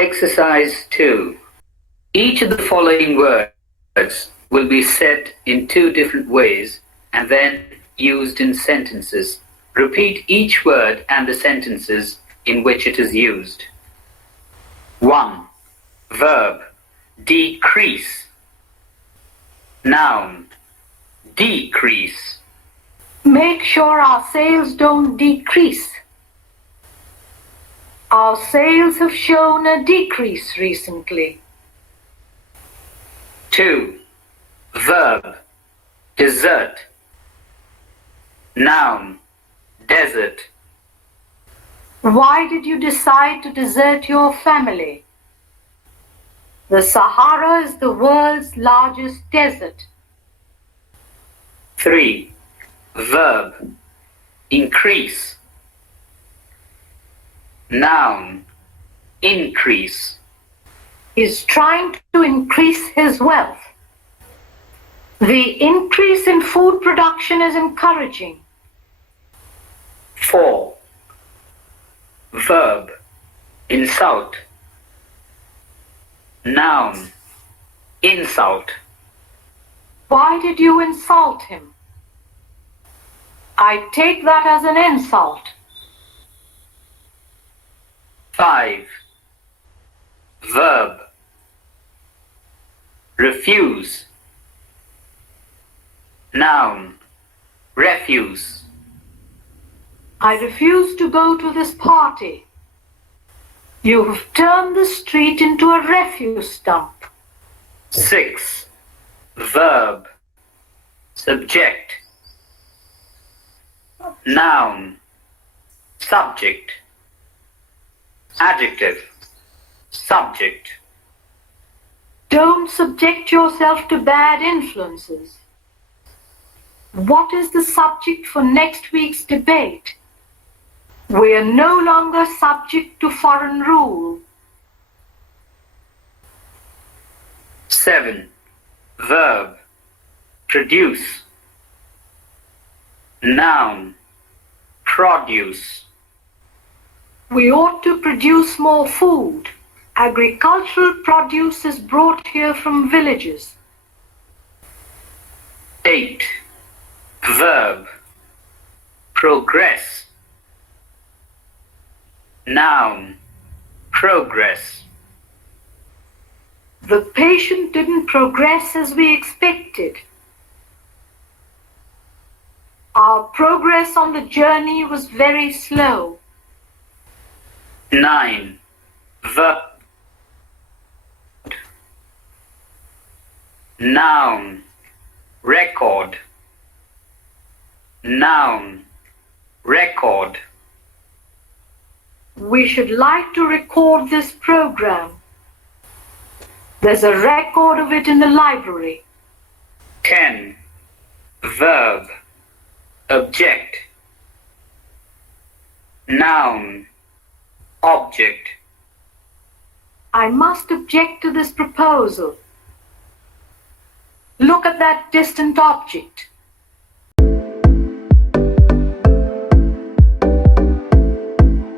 Exercise 2. Each of the following words will be said in two different ways and then used in sentences. Repeat each word and the sentences in which it is used. 1. Verb, decrease. Noun, decrease. Make sure our sales don't decrease. Our sales have shown a decrease recently. 2. Verb, desert. Noun, desert. Why did you decide to desert your family? The Sahara is the world's largest desert. 3. Verb, increase. Noun, increase. He's trying to increase his wealth. The increase in food production is encouraging. 4. Verb, insult. Noun, insult. Why did you insult him? I take that as an insult. 5. Verb, refuse. Noun, refuse. I refuse to go to this party. You have turned the street into a refuse dump. 6. Verb, subject. Noun, subject. Adjective, subject. Don't subject yourself to bad influences. What is the subject for next week's debate? We are no longer subject to foreign rule. 7. Verb, produce. Noun, produce. We ought to produce more food. Agricultural produce is brought here from villages. 8. Verb, progress. Noun, progress. The patient didn't progress as we expected. Our progress on the journey was very slow. 9. Verb, noun, record. Noun, record. We should like to record this program. There's a record of it in the library. 10. Verb, object. Noun, object. I must object to this proposal. Look at that distant object.